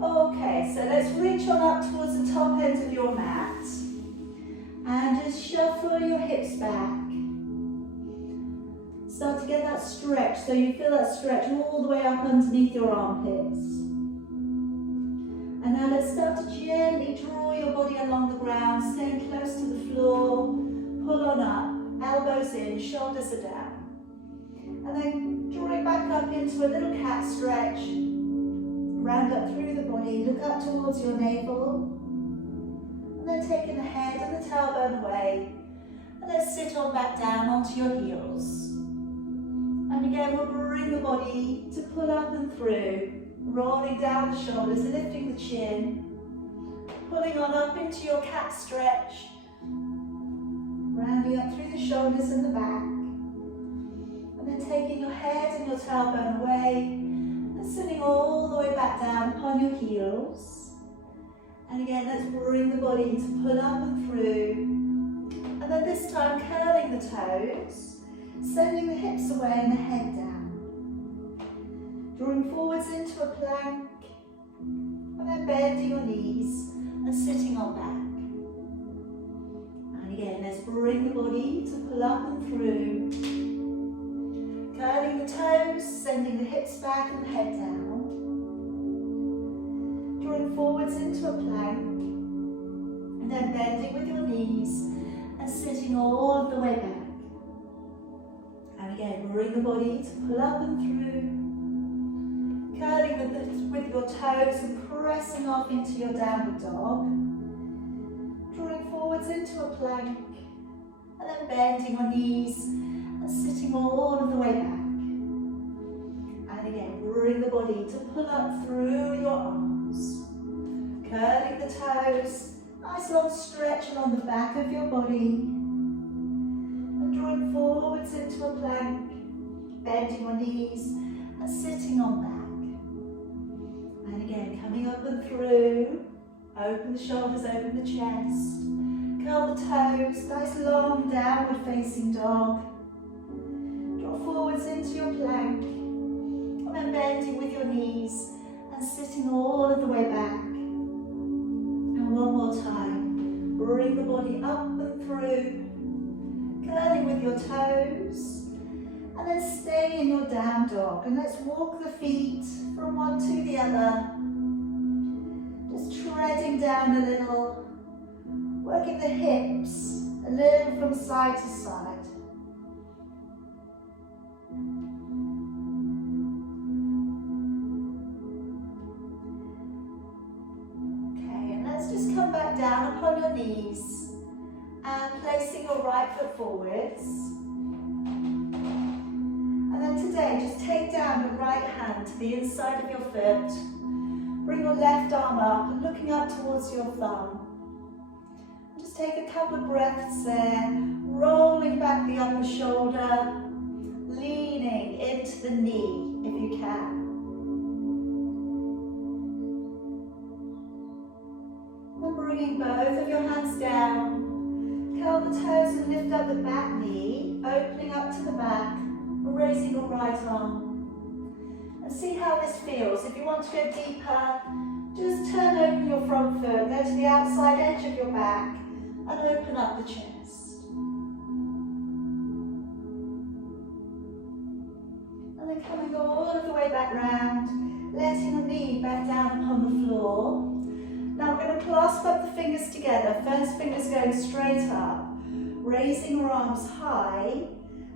Okay, so let's reach on up towards the top end of your mat and just shuffle your hips back. Start to get that stretch, so you feel that stretch all the way up underneath your armpits. And now let's start to gently draw your body along the ground, staying close to the floor. Pull on up, elbows in, shoulders are down. And then drawing back up into a little cat stretch. Round up through the body, look up towards your navel. And then taking the head and the tailbone away. And let's sit on back down onto your heels. And again, we'll bring the body to pull up and through, rolling down the shoulders, lifting the chin, pulling on up into your cat stretch, rounding up through the shoulders and the back, and then taking your head and your tailbone away, and sitting all the way back down upon your heels. And again, let's bring the body to pull up and through, and then this time curling the toes, sending the hips away and the head down. Drawing forwards into a plank, and then bending your knees and sitting on back. And again, let's bring the body to pull up and through. Curling the toes, sending the hips back and the head down. Drawing forwards into a plank, and then bending with your knees and sitting all of the way back. And again, bring the body to pull up and through, curling with your toes and pressing off into your downward dog, drawing forwards into a plank, and then bending your knees and sitting all of the way back. And again, bring the body to pull up through your arms, curling the toes, nice long stretch along the back of your body. Drawing forwards into a plank, bending your knees and sitting on back. And again, coming up and through, open the shoulders, open the chest, curl the toes, nice long downward facing dog. Draw forwards into your plank, and then bending with your knees and sitting all of the way back. And one more time, bring the body up and through, curling with your toes, and then stay in your down dog. And let's walk the feet from one to the other, just treading down a little, working the hips a little from side to side. Okay, and let's just come back down upon your knees. And placing your right foot forwards. And then today, just take down your right hand to the inside of your foot. Bring your left arm up and looking up towards your thumb. And just take a couple of breaths there, rolling back the upper shoulder, leaning into the knee if you can. And bringing both of your hands down. Curl the toes and lift up the back knee, opening up to the back, and raising your right arm. And see how this feels. If you want to go deeper, just turn open your front foot, go to the outside edge of your back, and open up the chest. And then coming all of the way back round, letting your knee back down upon the floor. Now we're going to clasp up the fingers together, first fingers going straight up, raising your arms high,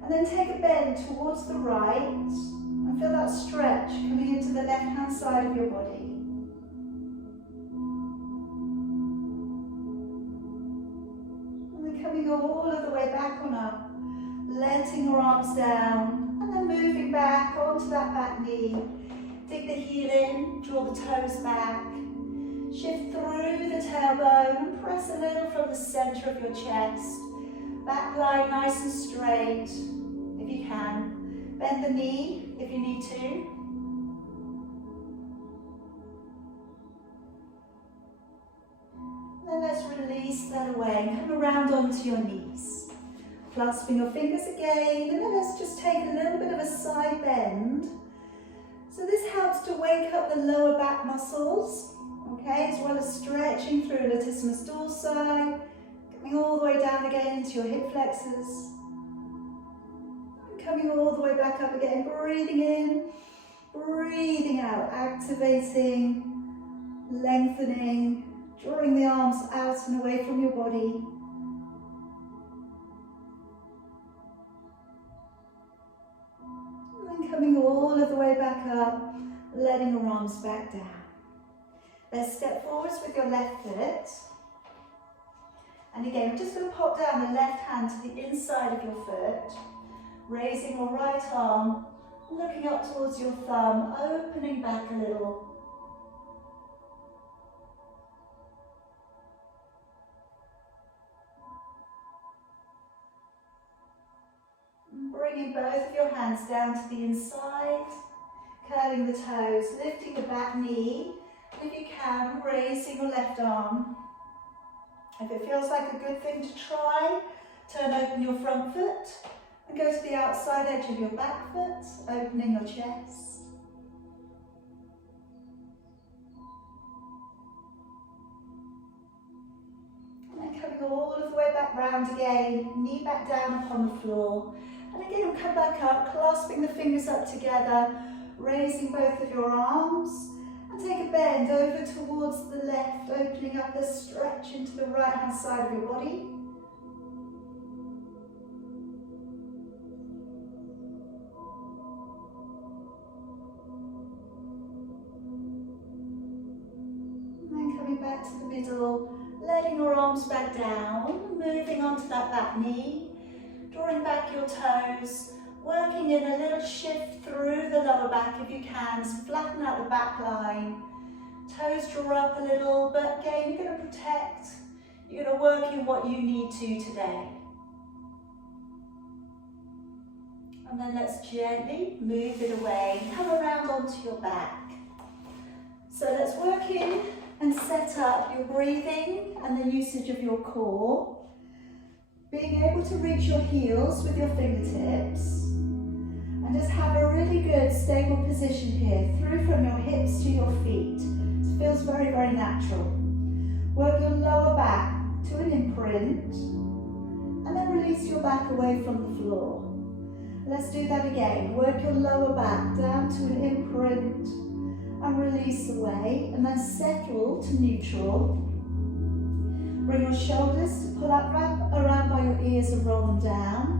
and then take a bend towards the right, and feel that stretch coming into the left-hand side of your body. And then coming all of the way back on up, letting your arms down, and then moving back onto that back knee. Dig the heel in, draw the toes back. Shift through the tailbone and press a little from the center of your chest. Back line nice and straight, if you can. Bend the knee if you need to. Then let's release that away and come around onto your knees. Clasping your fingers again, and then let's just take a little bit of a side bend. So this helps to wake up the lower back muscles. Okay, as well as stretching through latissimus dorsi, coming all the way down again into your hip flexors. Coming all the way back up again, breathing in, breathing out, activating, lengthening, drawing the arms out and away from your body. And then coming all of the way back up, letting your arms back down. Let's step forwards with your left foot. And again, we're just going to pop down the left hand to the inside of your foot, raising your right arm, looking up towards your thumb, opening back a little. Bringing both of your hands down to the inside, curling the toes, lifting the back knee. If you can, raising your left arm. If it feels like a good thing to try, turn open your front foot and go to the outside edge of your back foot, opening your chest. And then coming all of the way back round again, knee back down upon the floor. And again, we'll come back up, clasping the fingers up together, raising both of your arms. And take a bend over towards the left, opening up the stretch into the right hand side of your body. And then coming back to the middle, letting your arms back down, moving onto that back knee, drawing back your toes, working in a little shift through the lower back if you can, so flatten out the back line. Toes draw up a little, but again, you're going to protect. You're going to work in what you need to today. And then let's gently move it away, come around onto your back. So let's work in and set up your breathing and the usage of your core. Being able to reach your heels with your fingertips. And just have a really good stable position here, through from your hips to your feet. It feels very, very natural. Work your lower back to an imprint, and then release your back away from the floor. Let's do that again. Work your lower back down to an imprint, and release away, and then settle to neutral. Bring your shoulders to pull up around by your ears and roll them down.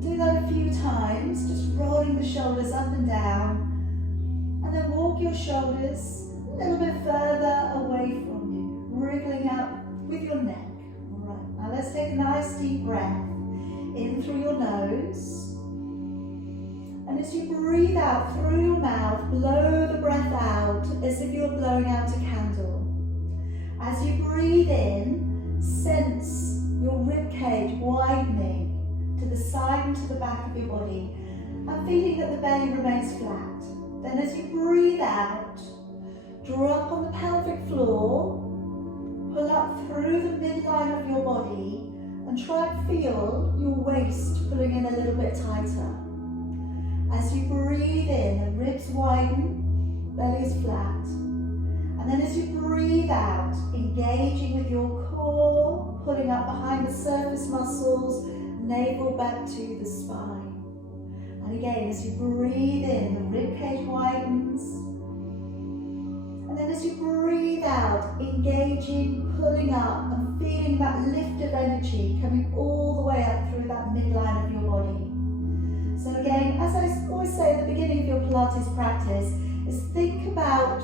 Do that a few times, just rolling the shoulders up and down, and then walk your shoulders a little bit further away from you, wriggling up with your neck. All right, now let's take a nice deep breath in through your nose, and as you breathe out through your mouth, blow the breath out as if you're blowing out a candle. As you breathe in, sense your rib cage widening to the side and to the back of your body, and feeling that the belly remains flat. Then as you breathe out, draw up on the pelvic floor, pull up through the midline of your body, and try and feel your waist pulling in a little bit tighter. As you breathe in, the ribs widen, belly is flat. And then as you breathe out, engaging with your core, pulling up behind the surface muscles, navel back to the spine. And again, as you breathe in, the rib cage widens. And then as you breathe out, engaging, pulling up, and feeling that lift of energy coming all the way up through that midline of your body. So again, as I always say at the beginning of your Pilates practice, is think about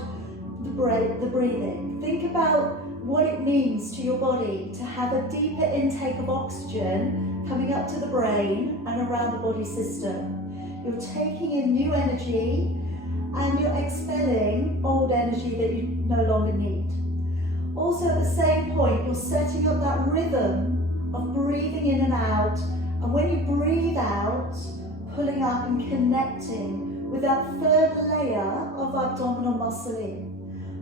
the breathing. Think about what it means to your body to have a deeper intake of oxygen coming up to the brain and around the body system. You're taking in new energy and you're expelling old energy that you no longer need. Also at the same point, you're setting up that rhythm of breathing in and out, and when you breathe out, pulling up and connecting with that third layer of abdominal muscle in.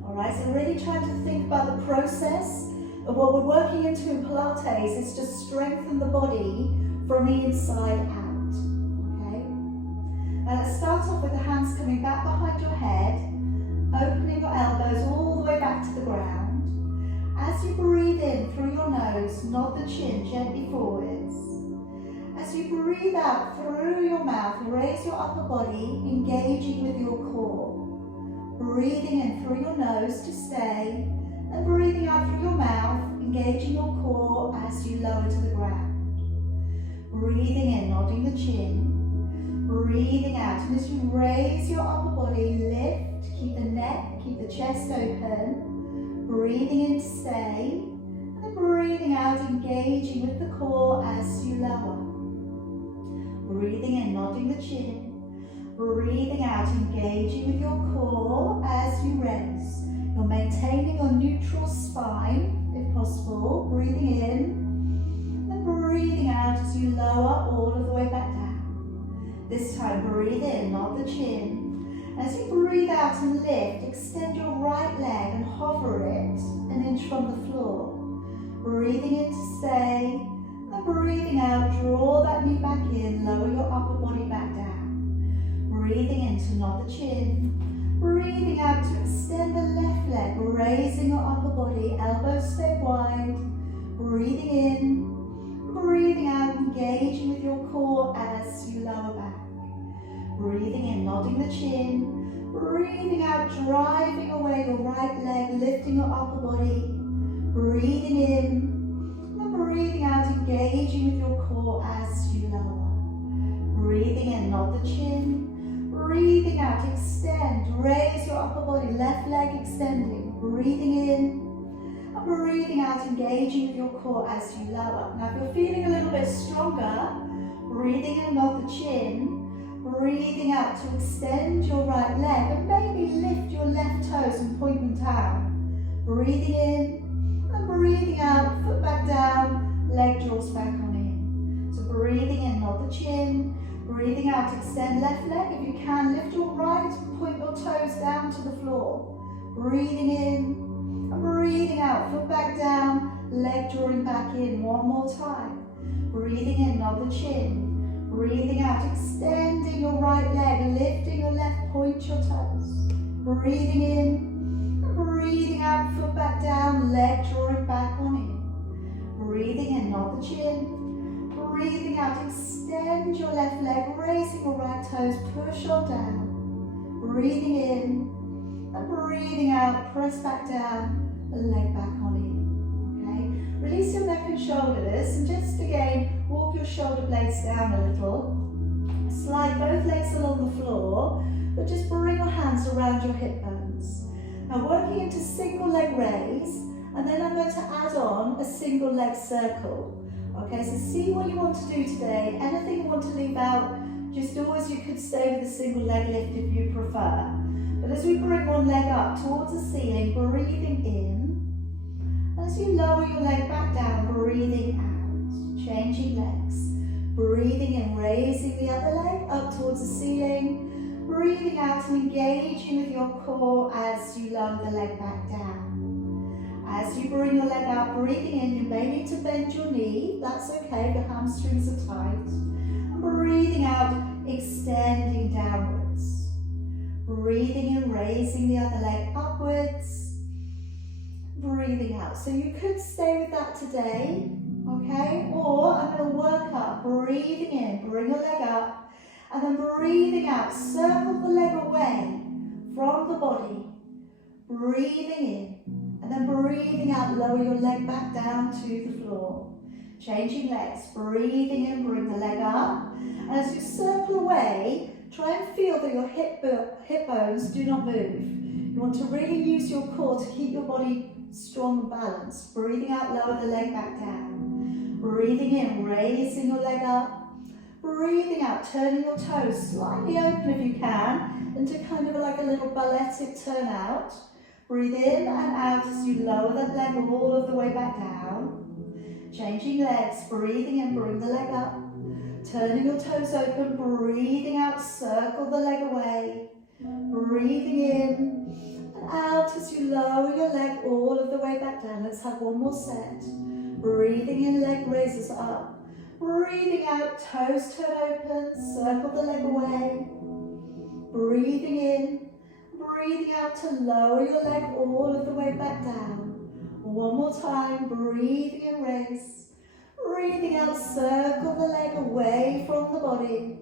Alright, so really trying to think about the process of what we're working into in Pilates is to strengthen the body from the inside out. Okay? Now let's start off with the hands coming back behind your head, opening your elbows all the way back to the ground. As you breathe in through your nose, nod the chin gently forwards. As you breathe out through your mouth, raise your upper body, engaging with your core. Breathing in through your nose to stay, and breathing out through your mouth, engaging your core as you lower to the ground. Breathing in, nodding the chin. Breathing out, and as you raise your upper body, lift, keep the neck, keep the chest open. Breathing in to stay, and then breathing out, engaging with the core as you lower. Breathing in, nodding the chin. Breathing out, engaging with your core as you rest. You're maintaining your neutral spine, if possible. Breathing in, and breathing out as you lower all of the way back down. This time, breathe in, nod the chin. As you breathe out and lift, extend your right leg and hover it an inch from the floor. Breathing in to stay, and breathing out, draw that knee back in, lower your upper body back down. Breathing in to nod the chin. Breathing out to extend the left leg, raising your upper body, elbows stay wide. Breathing in, breathing out, engaging with your core as you lower back. Breathing in, nodding the chin. Breathing out, driving away your right leg, lifting your upper body. Breathing in, and breathing out, engaging with your core as you lower. Breathing in, nod the chin. Breathing out, extend, raise your upper body, left leg extending. Breathing in, and breathing out, engaging with your core as you lower. Now if you're feeling a little bit stronger, breathing in, nod the chin. Breathing out to extend your right leg, and maybe lift your left toes and point them down. Breathing in, and breathing out, foot back down, leg draws back on in. So breathing in, nod the chin. Breathing out, extend left leg. If you can, lift your right, point your toes down to the floor. Breathing in, and breathing out, foot back down, leg drawing back in. One more time. Breathing in, nod the chin. Breathing out, extending your right leg, lifting your left, point your toes. Breathing in, and breathing out, foot back down, leg drawing back on in. Breathing in, nod the chin. Breathing out, extend your left leg, raising your right toes, push on down. Breathing in, and breathing out, press back down, and leg back on in. Okay? Release your neck and shoulders, and just again, walk your shoulder blades down a little. Slide both legs along the floor, but just bring your hands around your hip bones. Now working into single leg raise, and then I'm going to add on a single leg circle. Okay, so see what you want to do today. Anything you want to leave out, just always you could stay with a single leg lift if you prefer. But as we bring one leg up towards the ceiling, breathing in. As you lower your leg back down, breathing out. Changing legs. Breathing in, raising the other leg up towards the ceiling. Breathing out and engaging with your core as you lower the leg back down. As you bring your leg out, breathing in, you may need to bend your knee. That's okay, the hamstrings are tight. And breathing out, extending downwards. Breathing in, raising the other leg upwards. Breathing out. So you could stay with that today, okay? Or I'm going to work up, breathing in, bring your leg up, and then breathing out, circle the leg away from the body. Breathing in. And then breathing out, lower your leg back down to the floor. Changing legs, breathing in, bring the leg up. And as you circle away, try and feel that your hip bones do not move. You want to really use your core to keep your body strong and balanced. Breathing out, lower the leg back down. Breathing in, raising your leg up. Breathing out, turning your toes slightly open if you can, into kind of like a little balletic turn out. Breathe in and out as you lower that leg all of the way back down. Changing legs, breathing in, bring the leg up. Turning your toes open, breathing out, circle the leg away. Breathing in and out as you lower your leg all of the way back down. Let's have one more set. Breathing in, leg raises up. Breathing out, toes turn open, circle the leg away. Breathing in. Breathing out, out to lower your leg all of the way back down. One more time, breathing in, raise. Breathing out, circle the leg away from the body.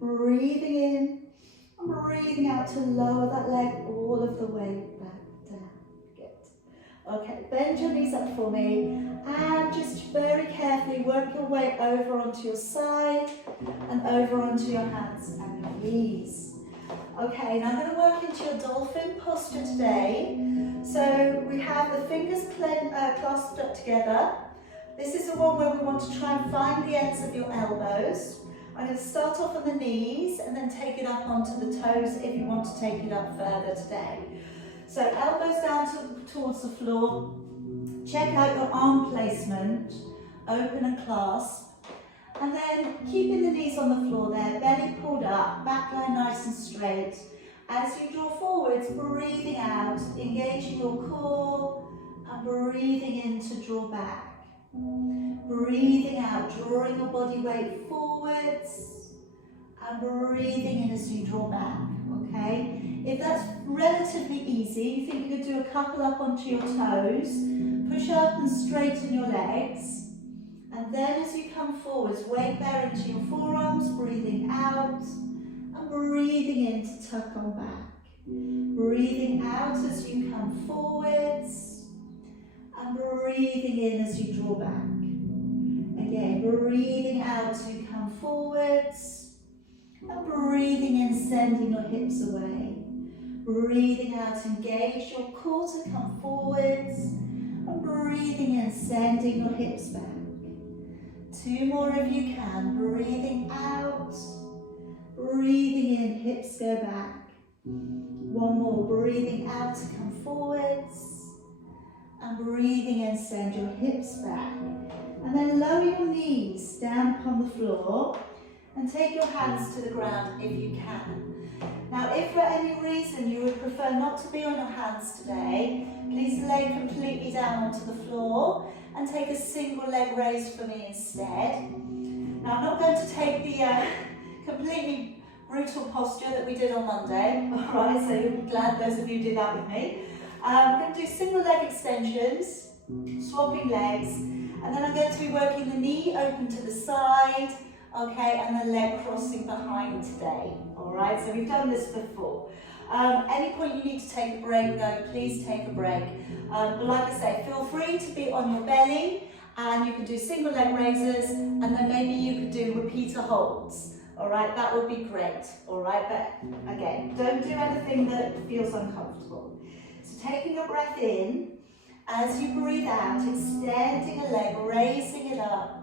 Breathing in, and breathing out to lower that leg all of the way back down. Good. Okay, bend your knees up for me, and just very carefully work your way over onto your side, and over onto your hands and your knees. Okay, now I'm going to work into your dolphin posture today. So we have the fingers clasped up together. This is the one where we want to try and find the ends of your elbows. I'm going to start off on the knees and then take it up onto the toes if you want to take it up further today. So elbows down towards the floor. Check out your arm placement, open and clasp. And then keeping the knees on the floor there, belly pulled up, back line nice and straight. As you draw forwards, breathing out, engaging your core, and breathing in to draw back. Breathing out, drawing your body weight forwards, and breathing in as you draw back, okay? If that's relatively easy, you think you could do a couple up onto your toes, push up and straighten your legs. And then as you come forwards, weight bear into your forearms, breathing out, and breathing in to tuck on back. Breathing out as you come forwards, and breathing in as you draw back. Again, breathing out as you come forwards, and breathing in, sending your hips away. Breathing out, engage your core to come forwards, and breathing in, sending your hips back. Two more if you can. Breathing out, breathing in, hips go back. One more, breathing out to come forwards, and breathing in, send your hips back. And then lower your knees down upon the floor and take your hands to the ground if you can. Now, if for any reason you would prefer not to be on your hands today, please lay completely down onto the floor and take a single leg raise for me instead. Now, I'm not going to take the completely brutal posture that we did on Monday, alright, so you'll be glad those of you did that with me. I'm going to do single leg extensions, swapping legs, and then I'm going to be working the knee open to the side, okay, and the leg crossing behind today, alright, so we've done this before. Any point you need to take a break though, please take a break. But like I say, feel free to be on your belly, and you can do single leg raises, and then maybe you could do repeater holds. Alright, that would be great. Alright, but again, don't do anything that feels uncomfortable. So taking a breath in, as you breathe out, extending a leg, raising it up,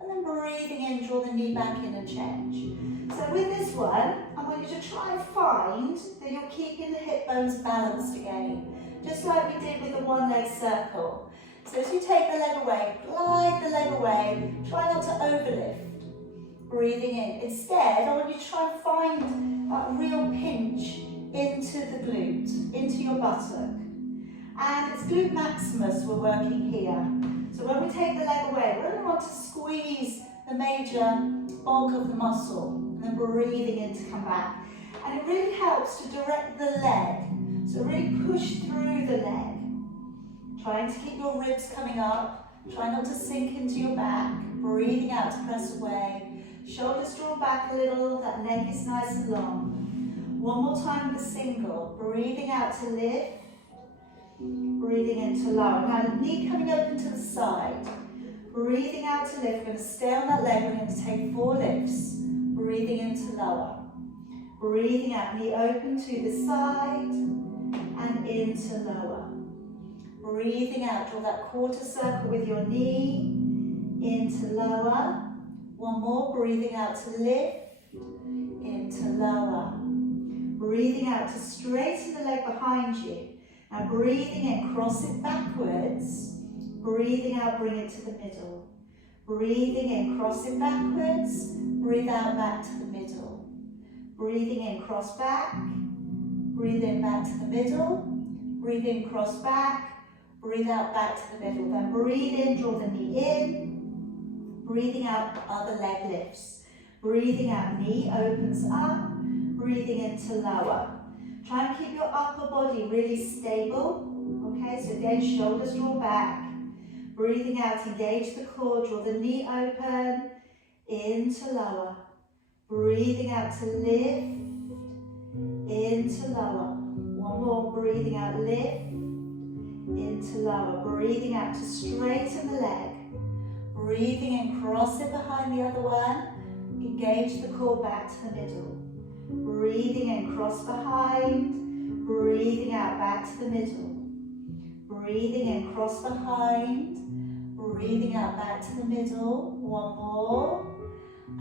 and then breathing in, draw the knee back in and change. So with this one, I want you to try and find that you're keeping the hip bones balanced again, just like we did with the one leg circle. So as you take the leg away, glide the leg away, try not to overlift. Breathing in. Instead, I want you to try and find that real pinch into the glute, into your buttock. And it's glute maximus we're working here. So when we take the leg away, we're going to want to squeeze the major bulk of the muscle, and then breathing in to come back. And it really helps to direct the leg. So really push through the leg. Trying to keep your ribs coming up. Try not to sink into your back. Breathing out to press away. Shoulders draw back a little, that neck is nice and long. One more time with a single. Breathing out to lift. Breathing in to lower. Now the knee coming open to the side. Breathing out to lift. We're going to stay on that leg. We're going to take 4 lifts. Breathing in to lower. Breathing out, knee open to the side and into lower. Breathing out, draw that quarter circle with your knee, into lower. One more, breathing out to lift, into lower. Breathing out to straighten the leg behind you. Now breathing in, cross it backwards. Breathing out, bring it to the middle. Breathing in, cross it backwards. Breathe out, back to the middle. Breathing in, cross back. Breathe in, back to the middle. Breathe in, cross back. Breathe out, back to the middle. Then breathe in, draw the knee in. Breathing out, other leg lifts. Breathing out, knee opens up. Breathing into lower. Try and keep your upper body really stable. Okay, so again, shoulders draw back. Breathing out, engage the core, draw the knee open, into lower. Breathing out to lift, into lower. One more, breathing out, lift, into lower. Breathing out to straighten the leg. Breathing in, cross it behind the other one. Engage the core back to the middle. Breathing in, cross behind. Breathing out, back to the middle. Breathing in, cross behind. Breathing out, back to the middle. One more.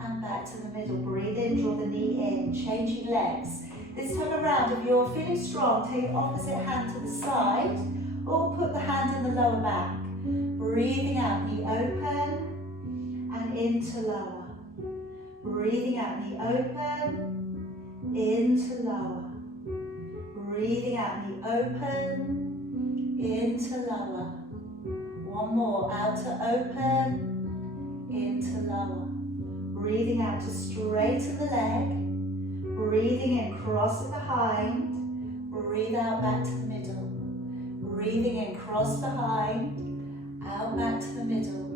And back to the middle. Breathe in, draw the knee in. Changing legs. This time around, if you're feeling strong, take your opposite hand to the side. Or put the hand in the lower back. Breathing out, knee open. And into lower. Breathing out, knee open. Into lower. Breathing out, knee open. Into lower. One more, out to open, into lower. Breathing out to straighten the leg. Breathing in, cross it behind. Breathe out, back to the middle. Breathing in, cross behind. Out, back to the middle.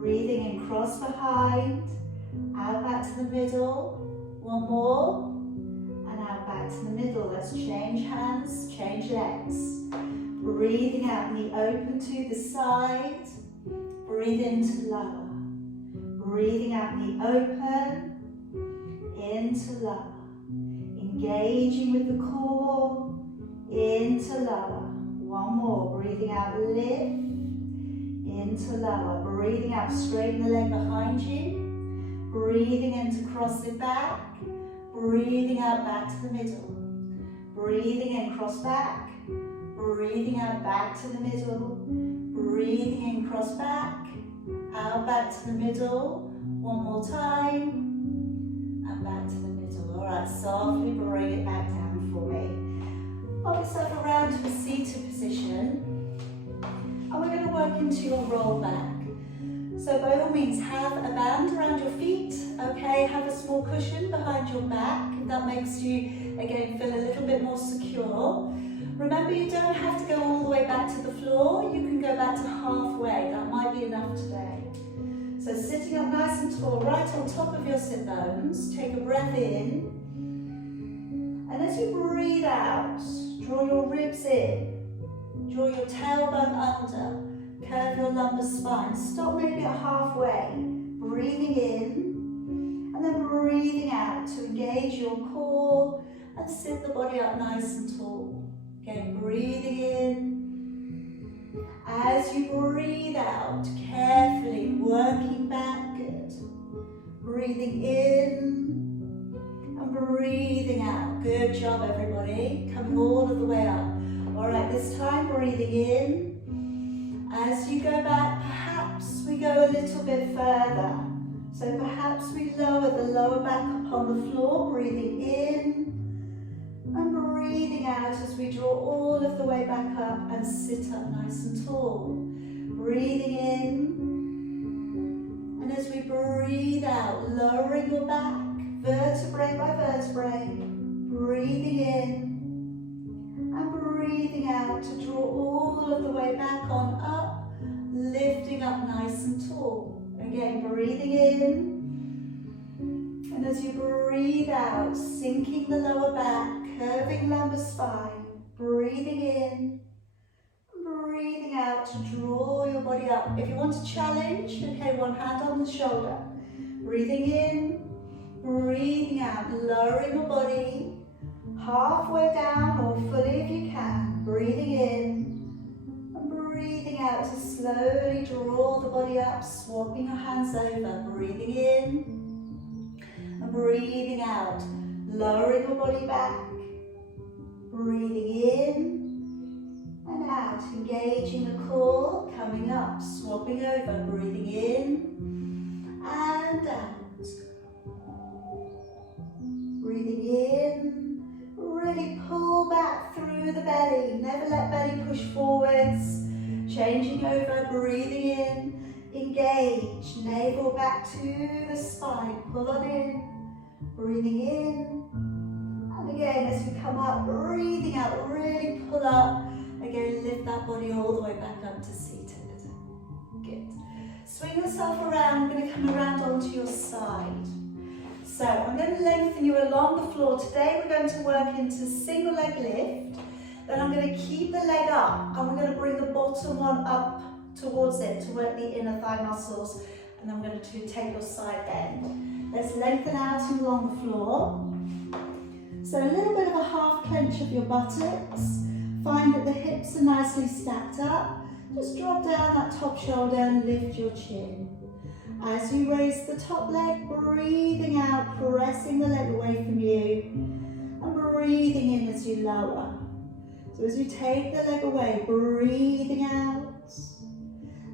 Breathing in, cross behind. Out, back to the middle. One more. And out, back to the middle. Let's change hands, change legs. Breathing out, knee open to the side. Breathe into lower. Breathing out, knee open. Into lower. Engaging with the core. Into lower. One more. Breathing out, lift. Into lower. Breathing out, straighten the leg behind you. Breathing in to cross it back. Breathing out, back to the middle. Breathing in, cross back. Breathing out, back to the middle. Breathing in, cross back. Out, back to the middle. One more time. And back to the middle. Alright, softly bring it back down for me. Pop yourself around to a seated position. And we're going to work into your roll back. So by all means, have a band around your feet. Okay, have a small cushion behind your back. That makes you, again, feel a little bit more secure. Remember, you don't have to go all the way back to the floor. You can go back to halfway. That might be enough today. So sitting up nice and tall, right on top of your sit bones. Take a breath in. And as you breathe out, draw your ribs in. Draw your tailbone under. Curve your lumbar spine. Stop maybe at halfway. Breathing in. And then breathing out to engage your core and sit the body up nice and tall. Again, breathing in. As you breathe out, carefully working back, good. Breathing in and breathing out. Good job, everybody. Coming all of the way up. All right, this time breathing in. As you go back, perhaps we go a little bit further. So perhaps we lower the lower back upon the floor, breathing in. And breathing out as we draw all of the way back up and sit up nice and tall. Breathing in. And as we breathe out, lowering your back, vertebrae by vertebrae. Breathing in. And breathing out to draw all of the way back on up, lifting up nice and tall. Again, breathing in. And as you breathe out, sinking the lower back, curving lumbar spine, breathing in, breathing out to draw your body up. If you want to challenge, okay, one hand on the shoulder. Breathing in, breathing out, lowering your body, halfway down or fully if you can. Breathing in, and breathing out to slowly draw the body up, swapping your hands over. Breathing in, and breathing out, lowering your body back. Breathing in and out, engaging the core, coming up, swapping over, breathing in and out. Breathing in, really pull back through the belly, never let belly push forwards. Changing over, breathing in, engage, navel back to the spine, pull on in, breathing in. again, as you come up, breathing out, really pull up. Again, lift that body all the way back up to seated. Good. Swing yourself around. I'm going to come around onto your side. So I'm going to lengthen you along the floor. Today we're going to work into single leg lift. Then I'm going to keep the leg up and we're going to bring the bottom one up towards it to work the inner thigh muscles. And I'm going to take your side bend. Let's lengthen out and along the floor. So a little bit of a half clench of your buttocks. Find that the hips are nicely stacked up. Just drop down that top shoulder and lift your chin. As you raise the top leg, breathing out, pressing the leg away from you. And breathing in as you lower. So as you take the leg away, breathing out.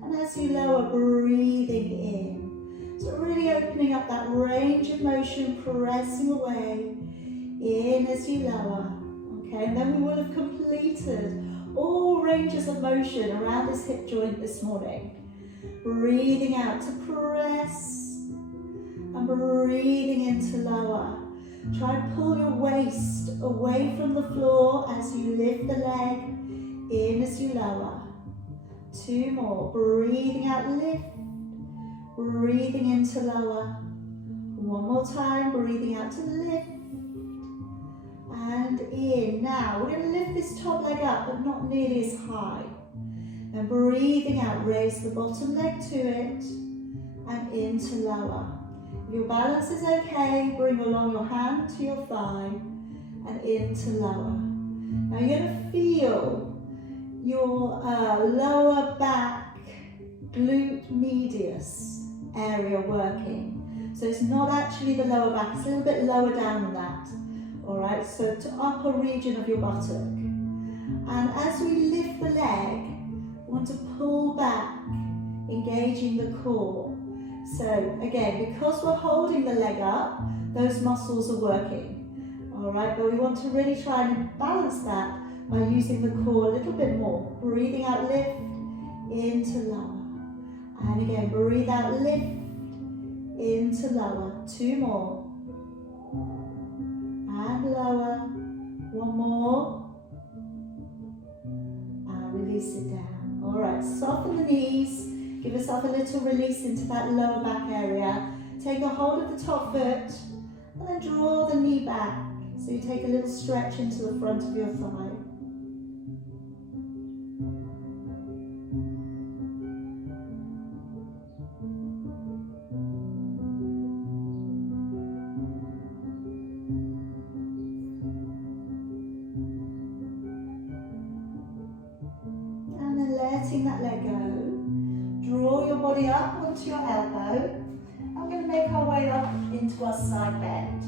And as you lower, breathing in. So really opening up that range of motion, pressing away. In as you lower. Okay, and then we will have completed all ranges of motion around this hip joint this morning. Breathing out to press and breathing in to lower. Try and pull your waist away from the floor as you lift the leg, in as you lower. 2 more, breathing out, lift, breathing in to lower. 1 more time, breathing out to lift. And in. Now we're going to lift this top leg up, but not nearly as high. And breathing out, raise the bottom leg to it and into lower. If your balance is okay, bring along your hand to your thigh and into lower. Now you're going to feel your lower back, glute medius area working. So it's not actually the lower back, it's a little bit lower down than that. Alright, so to upper region of your buttock. And as we lift the leg, we want to pull back, engaging the core. So again, because we're holding the leg up, those muscles are working. Alright, but we want to really try and balance that by using the core a little bit more. Breathing out, lift, into lower. And again, breathe out, lift, into lower. 2 more. And lower. 1 more. And release it down. Alright, soften the knees. Give yourself a little release into that lower back area. Take a hold of the top foot and then draw the knee back. So you take a little stretch into the front of your thigh. Letting that leg go. Draw your body up onto your elbow. I'm going to make our way up into our side bend.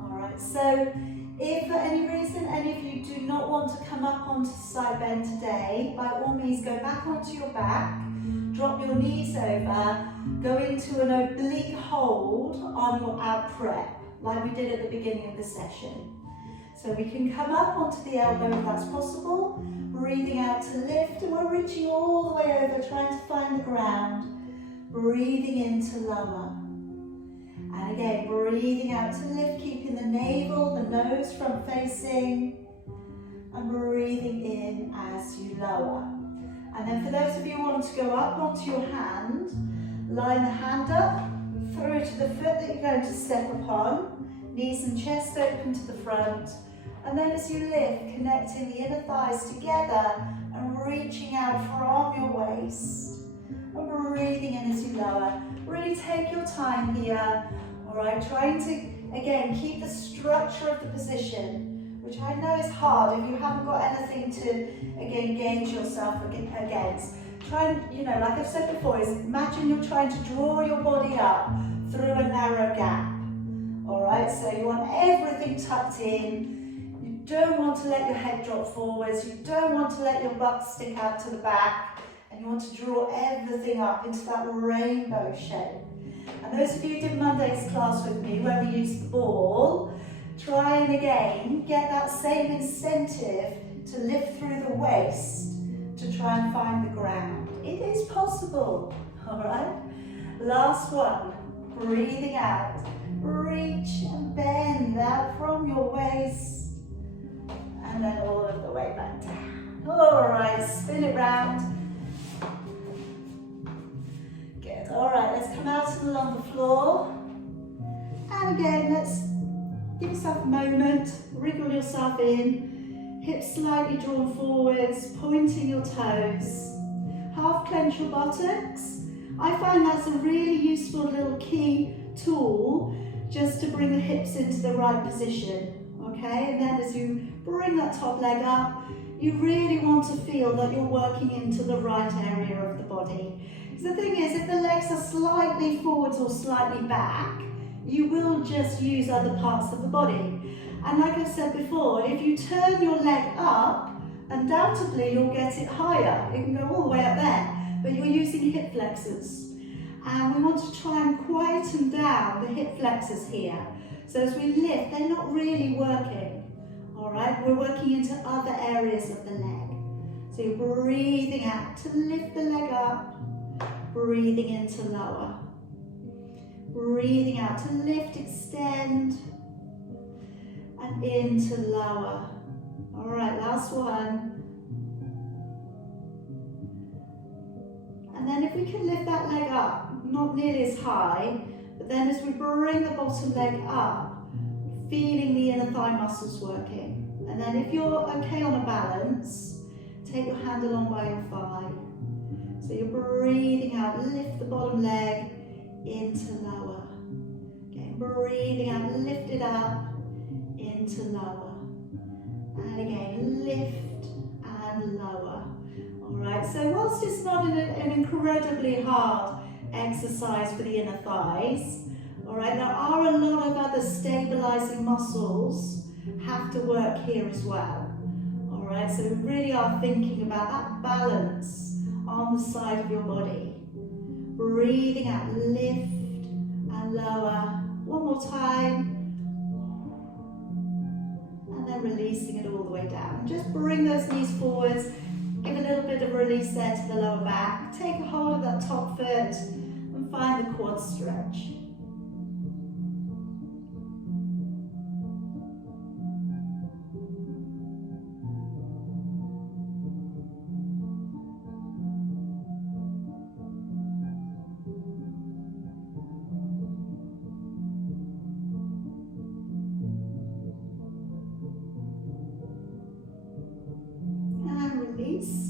Alright, so if for any reason any of you do not want to come up onto side bend today, by all means go back onto your back, drop your knees over, go into an oblique hold on your out prep, like we did at the beginning of the session. So we can come up onto the elbow if that's possible. Breathing out to lift, and we're reaching all the way over, trying to find the ground. Breathing in to lower. And again, breathing out to lift, keeping the navel, the nose front facing. And breathing in as you lower. And then for those of you who want to go up onto your hand, line the hand up, through to the foot that you're going to step upon. Knees and chest open to the front. And then as you lift, connecting the inner thighs together and reaching out from your waist. And breathing in as you lower. Really take your time here. Alright, trying to, again, keep the structure of the position, which I know is hard if you haven't got anything to, again, gauge yourself against. Try and, you know, like I've said before, is imagine you're trying to draw your body up through a narrow gap. Alright, so you want everything tucked in. You don't want to let your head drop forwards, you don't want to let your butt stick out to the back, and you want to draw everything up into that rainbow shape. And those of you who did Monday's class with me, where we used the ball, try and again get that same incentive to lift through the waist to try and find the ground. It is possible, alright? Last one, breathing out, reach and bend out from your waist. And then all of the way back down. All right, spin it round. Good, all right, let's come out and along the floor. And again, let's give yourself a moment, wriggle yourself in, hips slightly drawn forwards, pointing your toes. Half clench your buttocks. I find that's a really useful little key tool just to bring the hips into the right position, okay? And then as you bring that top leg up, you really want to feel that you're working into the right area of the body. Because the thing is, if the legs are slightly forwards or slightly back, you will just use other parts of the body. And like I said before, if you turn your leg up, undoubtedly you'll get it higher. It can go all the way up there, but you're using hip flexors. And we want to try and quieten down the hip flexors here. So as we lift, they're not really working. All right, we're working into other areas of the leg. So you're breathing out to lift the leg up, breathing in to lower. Breathing out to lift, extend, and into lower. All right, last one. And then if we can lift that leg up, not nearly as high, but then as we bring the bottom leg up, feeling the inner thigh muscles working. And then if you're okay on a balance, take your hand along by your thigh. So you're breathing out, lift the bottom leg into lower. Again, breathing out, lift it up, into lower. And again, lift and lower. All right, so whilst it's not an incredibly hard exercise for the inner thighs, all right, there are a lot of other stabilizing muscles have to work here as well. All right, so we really are thinking about that balance on the side of your body. Breathing out, lift and lower. One more time. And then releasing it all the way down. Just bring those knees forwards. Give a little bit of release there to the lower back. Take a hold of that top foot and find the quad stretch.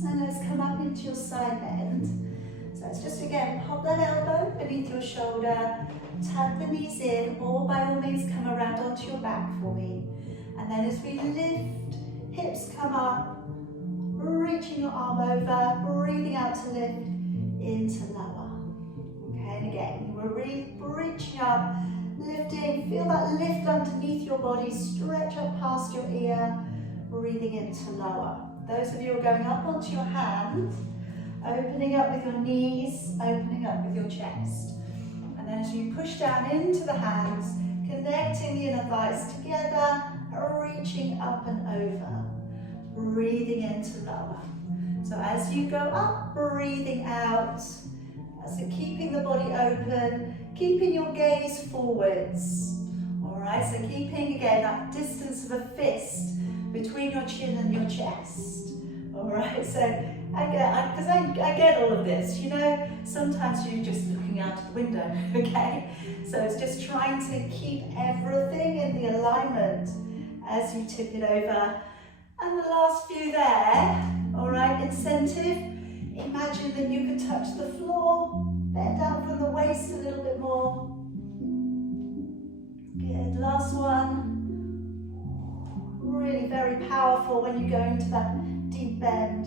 And let's come up into your side bend. So let's just again pop that elbow beneath your shoulder, tap the knees in, or by all means come around onto your back for me. And then as we lift, hips come up, reaching your arm over, breathing out to lift into lower. Okay, and again, we're reaching up, lifting, feel that lift underneath your body, stretch up past your ear, breathing into lower. Those of you who are going up onto your hands, opening up with your knees, opening up with your chest. And then as you push down into the hands, connecting the inner thighs together, reaching up and over, breathing into lower. So as you go up, breathing out, so keeping the body open, keeping your gaze forwards. All right, so keeping again that distance of a fist between your chin and your chest. All right, so I get all of this, you know, sometimes you're just looking out of the window, okay? So it's just trying to keep everything in the alignment as you tip it over. And the last few there, all right, incentive. Imagine that you could touch the floor, bend down from the waist a little bit more. Good, last one. Really very powerful when you go into that deep bend.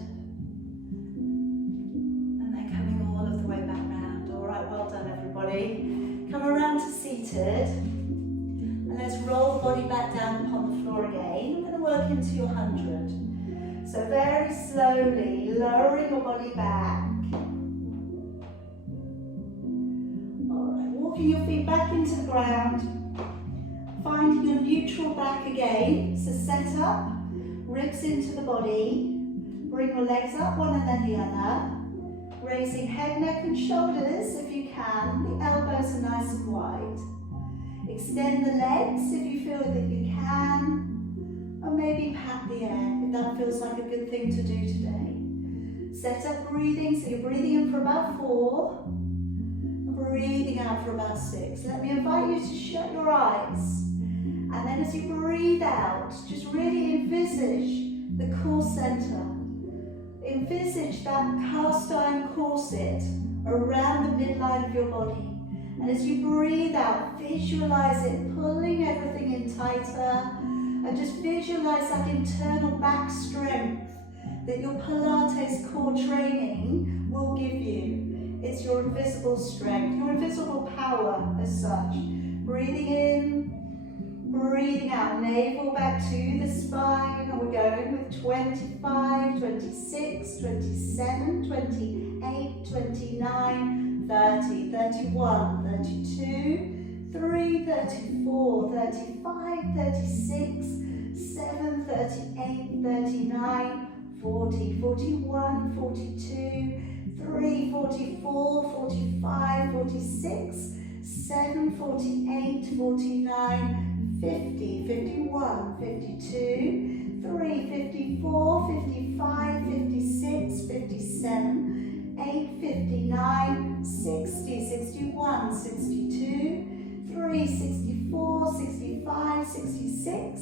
And then coming all of the way back round. All right, well done everybody. Come around to seated. And let's roll the body back down upon the floor again. We're going to work into your 100. So very slowly, lowering your body back. All right, walking your feet back into the ground. Finding a neutral back again, so set up, ribs into the body, bring your legs up one and then the other, raising head, neck and shoulders if you can, the elbows are nice and wide. Extend the legs if you feel that you can, and maybe pat the air if that feels like a good thing to do today. Set up breathing, so you're breathing in for about 4, and breathing out for about 6. Let me invite you to shut your eyes, and then as you breathe out, just really envisage the core center. Envisage that cast iron corset around the midline of your body. And as you breathe out, visualize it pulling everything in tighter, and just visualize that internal back strength that your Pilates core training will give you. It's your invisible strength, your invisible power as such. Breathing in, breathing out, navel back to the spine, and we're going with 25, 26, 27, 28, 29, 30, 31, 32, 3, 34, 35, 36, 7, 38, 39, 40, 41, 42, 3, 44, 45, 46, 7, 48, 49, 50, 51, 52, 3, 54, 55, 56, 57, 8, 59, 60, 61, 62, 3, 64, 65, 66,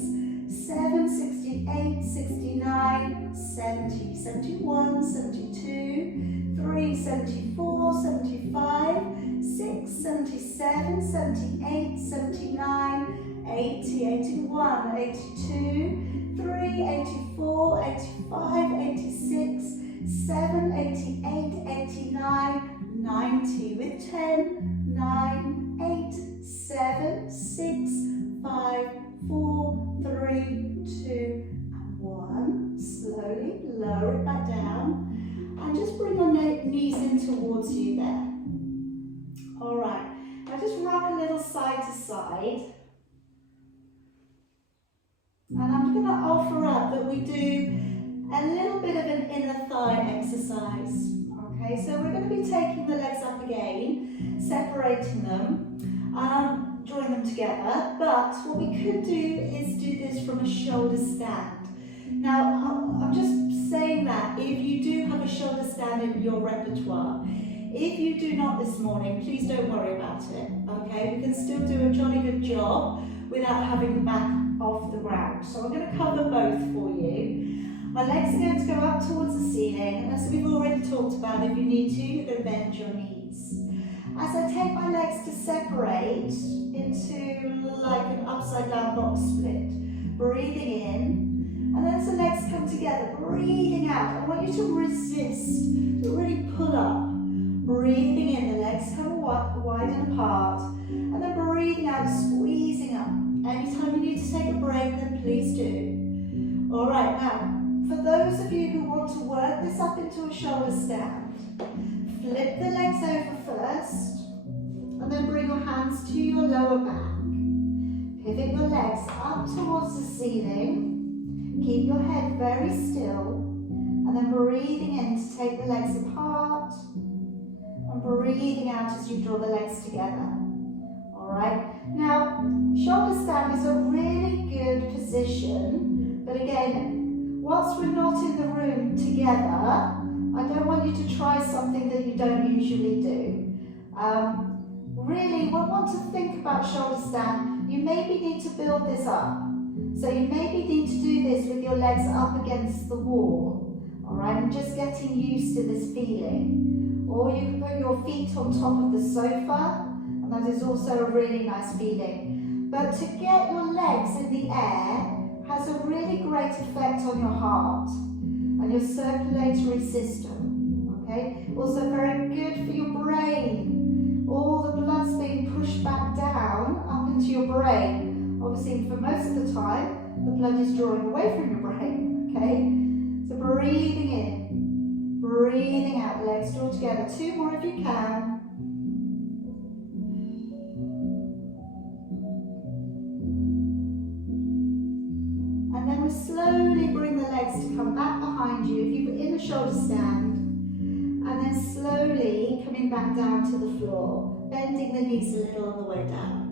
7, 68, 69, 70, 71, 72, 3, 74, 75, 6, 77, 78, 79, 80, 81, 82, 3, 84, 85, 86, 7, 88, 89, 90 with 10, 9, 8, 7, 6, 5, 4, 3, 2, and 1. Slowly lower it back down and just bring your knees in towards you there. Alright, now just rock a little side to side. And I'm going to offer up that we do a little bit of an inner thigh exercise. Okay, so we're going to be taking the legs up again, separating them, drawing them together, but what we could do is do this from a shoulder stand. Now, I'm just saying that if you do have a shoulder stand in your repertoire, if you do not this morning, please don't worry about it, okay? We can still do a jolly good job without having the back off the ground. So I'm going to cover both for you. My legs are going to go up towards the ceiling, and as we've already talked about, if you need to, you're going to bend your knees. As I take my legs to separate into like an upside down box split, breathing in, and then as the legs come together, breathing out. I want you to resist, to really pull up. Breathing in, the legs come widen apart, and then breathing out, squeezing up. Anytime you need to take a break, then please do. All right, now, for those of you who want to work this up into a shoulder stand, flip the legs over first, and then bring your hands to your lower back. Pivot your legs up towards the ceiling. Keep your head very still, and then breathing in to take the legs apart, and breathing out as you draw the legs together. Alright, now shoulder stand is a really good position, but again, whilst we're not in the room together, I don't want you to try something that you don't usually do. Really, we want to think about shoulder stand. You maybe need to build this up. So you maybe need to do this with your legs up against the wall. Alright, and just getting used to this feeling. Or you can put your feet on top of the sofa, and that is also a really nice feeling. But to get your legs in the air has a really great effect on your heart and your circulatory system. Okay, also very good for your brain. All the blood's being pushed back down up into your brain. Obviously, for most of the time, the blood is drawing away from your brain. Okay, so breathing in, breathing out, legs draw together. 2 more if you can. And then we slowly bring the legs to come back behind you if you're in a shoulder stand. And then slowly coming back down to the floor, bending the knees a little on the way down.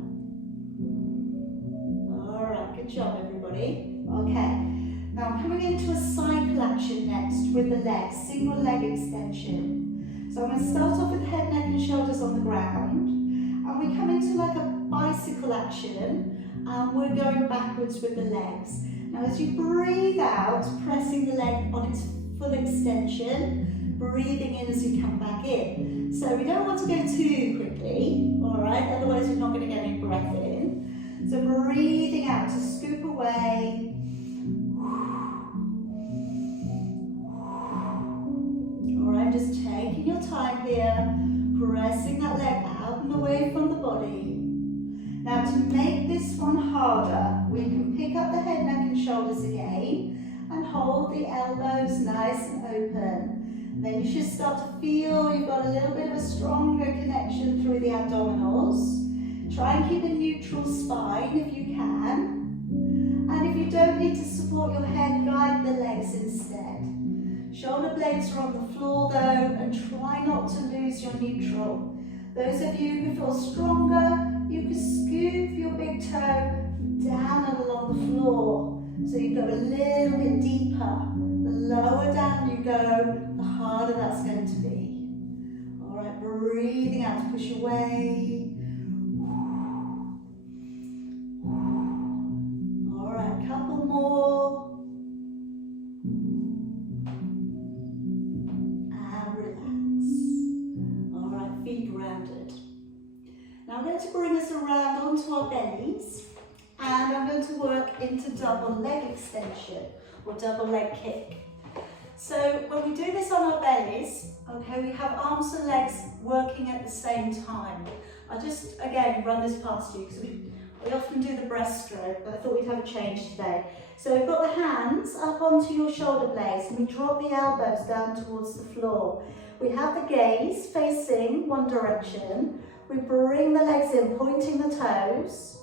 good job everybody. Okay, now I'm coming into a cycle action next with the legs, single leg extension. So I'm going to start off with head, neck and shoulders on the ground, and we come into like a bicycle action, and we're going backwards with the legs. Now as you breathe out, pressing the leg on its full extension, breathing in as you come back in. So we don't want to go too quickly, alright, otherwise you're not going to get any breath in. So breathing out to scoop away. Alright, just taking your time here, pressing that leg out and away from the body. Now to make this one harder, we can pick up the head, neck and shoulders again and hold the elbows nice and open. Then you should start to feel you've got a little bit of a stronger connection through the abdominals. Try and keep a neutral spine if you can. And if you don't need to support your head, guide the legs instead. Shoulder blades are on the floor though, and try not to lose your neutral. Those of you who feel stronger, you can scoop your big toe down and along the floor. So you go a little bit deeper. The lower down you go, the harder that's going to be. Alright, breathing out to push away. Alright, couple more. And relax. Alright, feet grounded. Now I'm going to bring us around onto our bellies, and I'm going to work into double leg extension or double leg kick. So when we do this on our bellies, okay, we have arms and legs working at the same time. I'll just again run this past you because we often do the breaststroke, but I thought we'd have a change today. So we've got the hands up onto your shoulder blades and we drop the elbows down towards the floor. We have the gaze facing one direction. We bring the legs in, pointing the toes.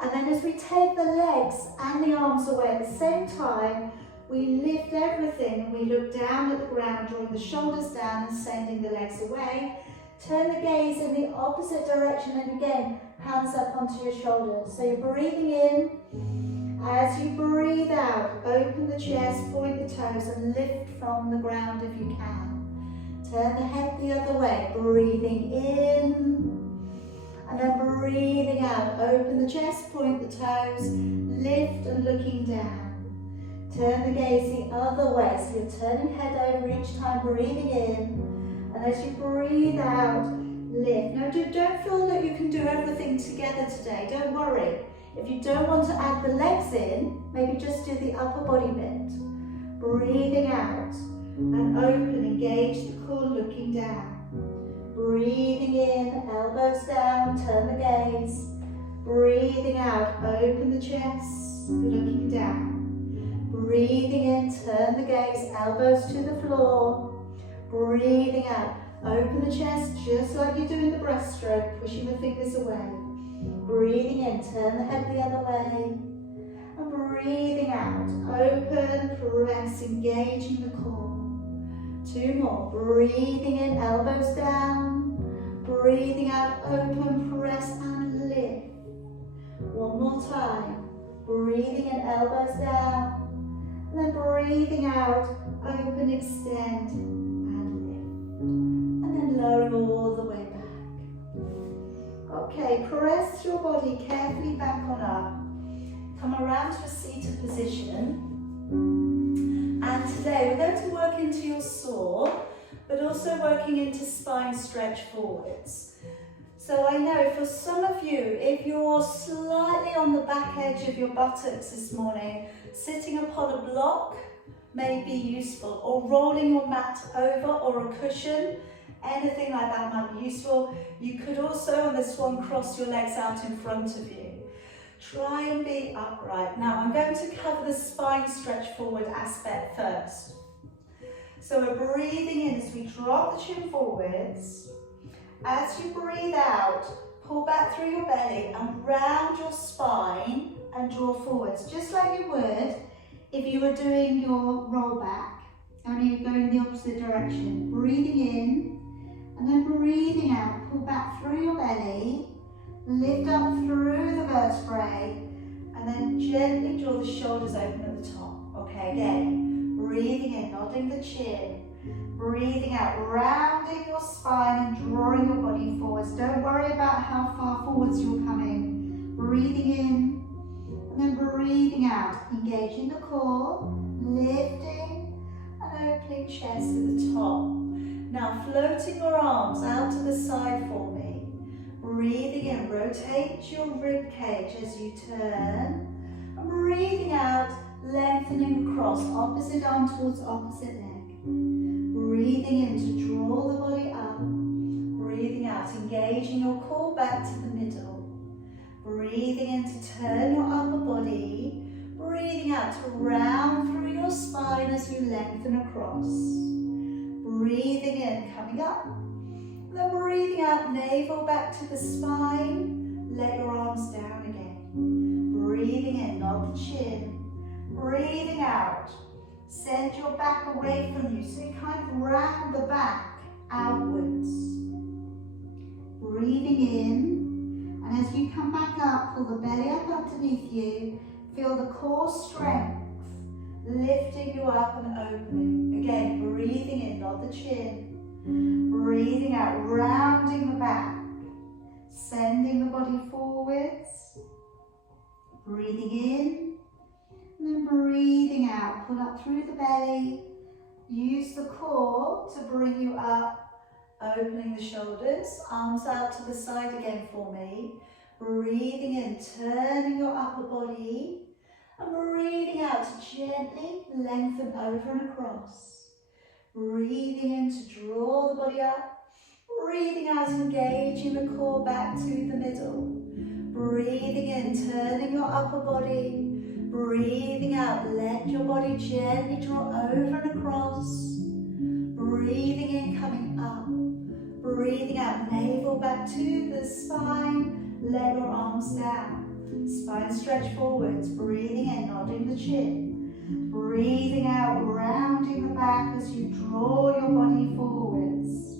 And then as we take the legs and the arms away at the same time, we lift everything and we look down at the ground, drawing the shoulders down and sending the legs away. Turn the gaze in the opposite direction and again, hands up onto your shoulders. So you're breathing in. As you breathe out, open the chest, point the toes and lift from the ground if you can. Turn the head the other way, breathing in. And then breathing out, open the chest, point the toes, lift and looking down. Turn the gaze the other way, so you're turning head over each time, breathing in. And as you breathe out, lift. Now don't feel that you can do everything together today, don't worry. If you don't want to add the legs in, maybe just do the upper body bit. Breathing out and open, engage the core, looking down. Breathing in, elbows down, turn the gaze. Breathing out, open the chest, looking down. Breathing in, turn the gaze, elbows to the floor. Breathing out, open the chest just like you do in the breaststroke, pushing the fingers away. Breathing in, turn the head the other way. And breathing out, open, press, engaging the core. Two more, breathing in, elbows down. Breathing out, open, press and lift. One more time, breathing in, elbows down. And then breathing out, open, extend and lift. And then lowering all the way back. Okay, press your body carefully back on up. Come around to a seated position. And today we're going to work into your saw, but also working into spine stretch forwards. So I know for some of you, if you're slightly on the back edge of your buttocks this morning, sitting upon a block may be useful, or rolling your mat over or a cushion, anything like that might be useful. You could also on this one cross your legs out in front of you. Try and be upright. Now I'm going to cover the spine stretch forward aspect first. So we're breathing in as we drop the chin forwards. As you breathe out, pull back through your belly and round your spine and draw forwards, just like you would if you were doing your roll back, only you're going the opposite direction. Breathing in and then breathing out, pull back through your belly, lift up through the vertebrae And then gently draw the shoulders open at the top. Okay, again, breathing in, nodding the chin. Breathing out, rounding your spine and drawing your body forwards. Don't worry about how far forwards you're coming. Breathing in and then breathing out. Engaging the core, lifting and opening chest at the top. Now floating your arms out to the side for me. Breathing in, rotate your rib cage as you turn. And breathing out, lengthening across, opposite arm towards opposite leg. Breathing in to draw the body up. Breathing out, engaging your core back to the middle. Breathing in to turn your upper body. Breathing out to round through your spine as you lengthen across. Breathing in, coming up. And then breathing out, navel back to the spine. Let your arms down again. Breathing in, nod the chin. Breathing out. Send your back away from you, so you kind of round the back outwards. Breathing in, and as you come back up, pull the belly up underneath you. Feel the core strength, lifting you up and opening. Again, breathing in, nod the chin. Breathing out, rounding the back. Sending the body forwards. Breathing in. And then breathing out, pull up through the belly. Use the core to bring you up, opening the shoulders, arms out to the side again for me. Breathing in, turning your upper body. And breathing out to gently lengthen over and across. Breathing in to draw the body up. Breathing out, engaging the core back to the middle. Breathing in, turning your upper body. Breathing out, let your body gently draw over and across. Breathing in, coming up. Breathing out, navel back to the spine. Let your arms down. Spine stretch forwards. Breathing in, nodding the chin. Breathing out, rounding the back as you draw your body forwards.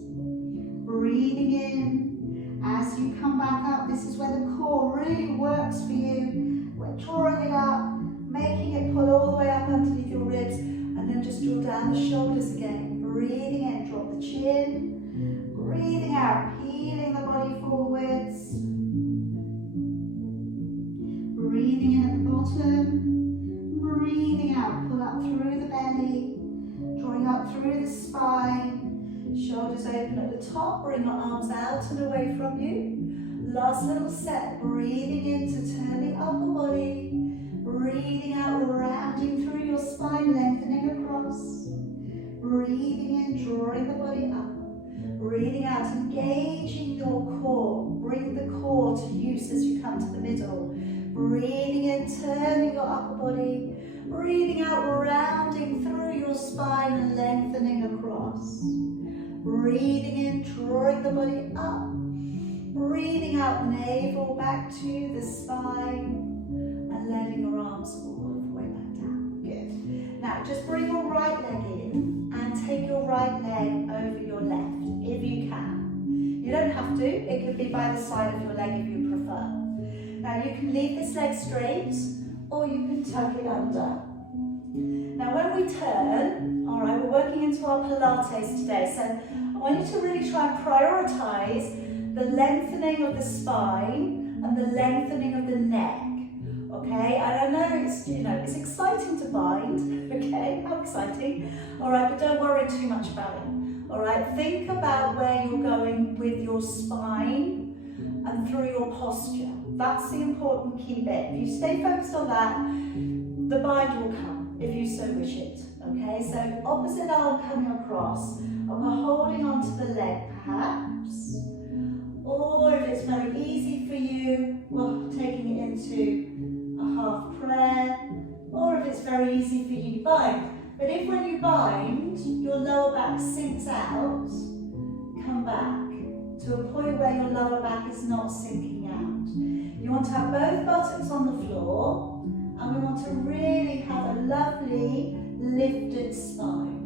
Breathing in. As you come back up, this is where the core really works for you. We're drawing it up. Making it pull all the way up underneath your ribs, and then just draw down the shoulders again. Breathing in, drop the chin. Breathing out, peeling the body forwards. Breathing in at the bottom. Breathing out, pull up through the belly. Drawing up through the spine. Shoulders open at the top, bring your arms out and away from you. Last little set, breathing in to turn the upper body. Breathing out, rounding through your spine, lengthening across. Breathing in, drawing the body up. Breathing out, engaging your core. Bring the core to use as you come to the middle. Breathing in, turning your upper body. Breathing out, rounding through your spine and lengthening across. Breathing in, drawing the body up. Breathing out, navel back to the spine. And letting your arms fall all the way back down. Good. Now just bring your right leg in and take your right leg over your left, if you can. You don't have to, it can be by the side of your leg if you prefer. Now you can leave this leg straight, or you can tuck it under. Now when we turn, all right, we're working into our Pilates today, so I want you to really try and prioritize the lengthening of the spine and the lengthening of the neck. Okay, and I know it's exciting to bind, okay, how exciting. All right, but don't worry too much about it. All right, think about where you're going with your spine and through your posture. That's the important key bit. If you stay focused on that, the bind will come, if you so wish it. Okay, so opposite arm coming across, and we're holding on to the leg perhaps. Or if it's very easy for you, we're taking it into half prayer, or if it's very easy for you to bind. But if when you bind, your lower back sinks out, come back to a point where your lower back is not sinking out. You want to have both buttocks on the floor, and we want to really have a lovely lifted spine.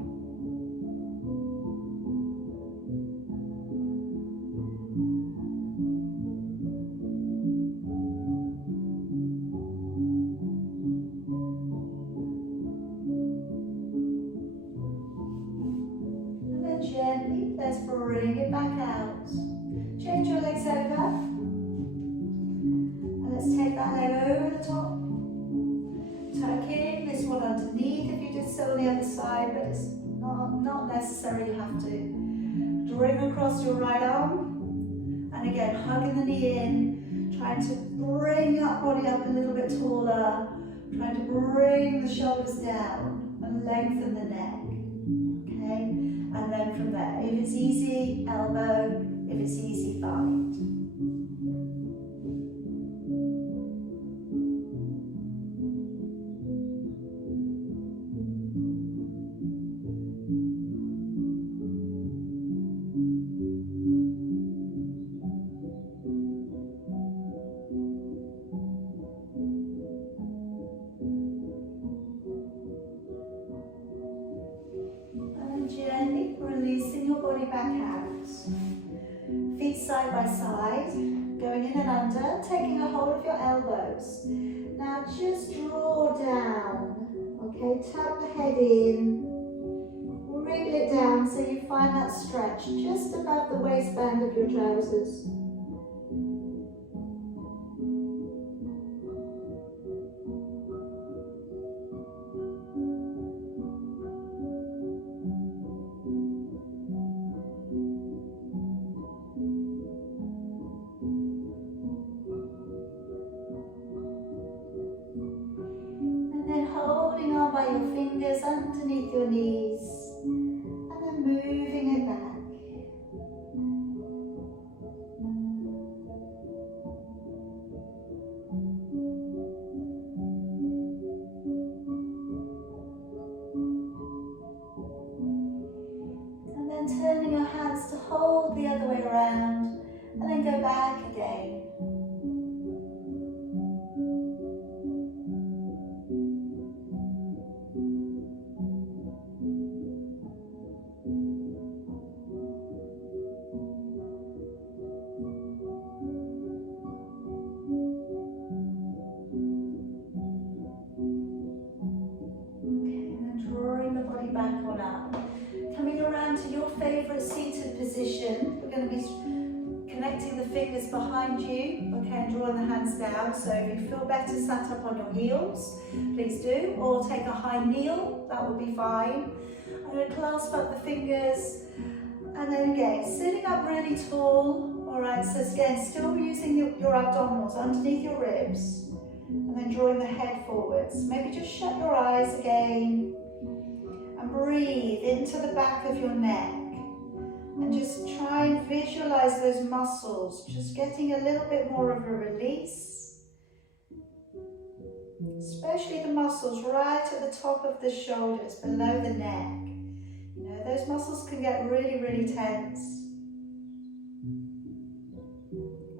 one underneath if you did so on the other side, but it's not necessary, you have to. Drawing across your right arm, and again, hugging the knee in, trying to bring that body up a little bit taller, trying to bring the shoulders down and lengthen the neck, okay? And then from there, if it's easy, elbow, if it's easy, thigh. Gently releasing your body back out. Feet side by side, going in and under, taking a hold of your elbows. Now just draw down, okay? Tap the head in, wriggle it down so you find that stretch just above the waistband of your trousers. By your fingers underneath your knees, and then moving it back. And then turning your hands to hold the other way around, and then go back again. Seated position. We're going to be connecting the fingers behind you, okay, and drawing the hands down. So if you feel better sat up on your heels, please do, or take a high kneel, that would be fine. I'm going to clasp up the fingers, and then again, sitting up really tall. Alright, so again, still using your abdominals underneath your ribs, and then drawing the head forwards. Maybe just shut your eyes again, and breathe into the back of your neck. And just try and visualize those muscles, just getting a little bit more of a release. Especially the muscles right at the top of the shoulders, below the neck. You know, those muscles can get really, really tense.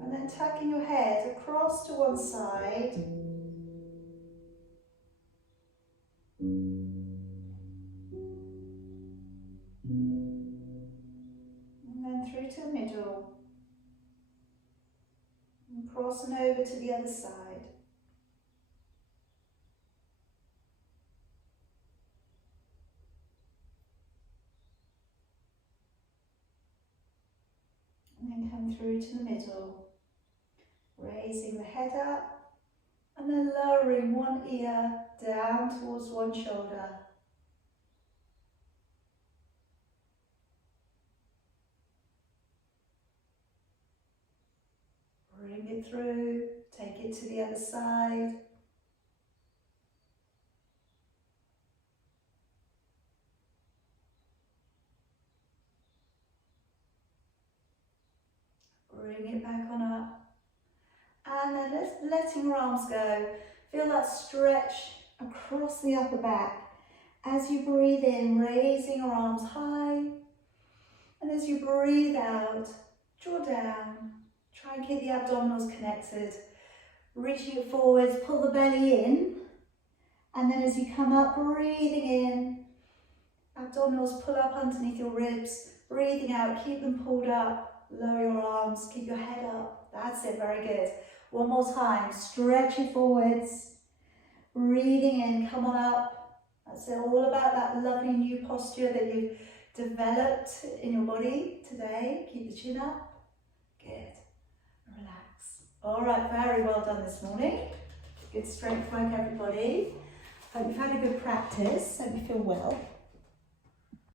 And then tucking your head across to one side. Through to the middle, and crossing over to the other side. And then come through to the middle, raising the head up, and then lowering one ear down towards one shoulder. Bring it through, take it to the other side. Bring it back on up. And then letting your arms go. Feel that stretch across the upper back. As you breathe in, raising your arms high. And as you breathe out, draw down. Try and keep the abdominals connected. Reaching it forwards, pull the belly in. And then as you come up, breathing in. Abdominals pull up underneath your ribs. Breathing out, keep them pulled up. Lower your arms, keep your head up. That's it, very good. One more time, stretch it forwards. Breathing in, come on up. That's it, all about that lovely new posture that you've developed in your body today. Keep the chin up. Good. Relax. All right, very well done this morning. Good strength work, everybody. Hope you've had a good practice. Hope you feel well.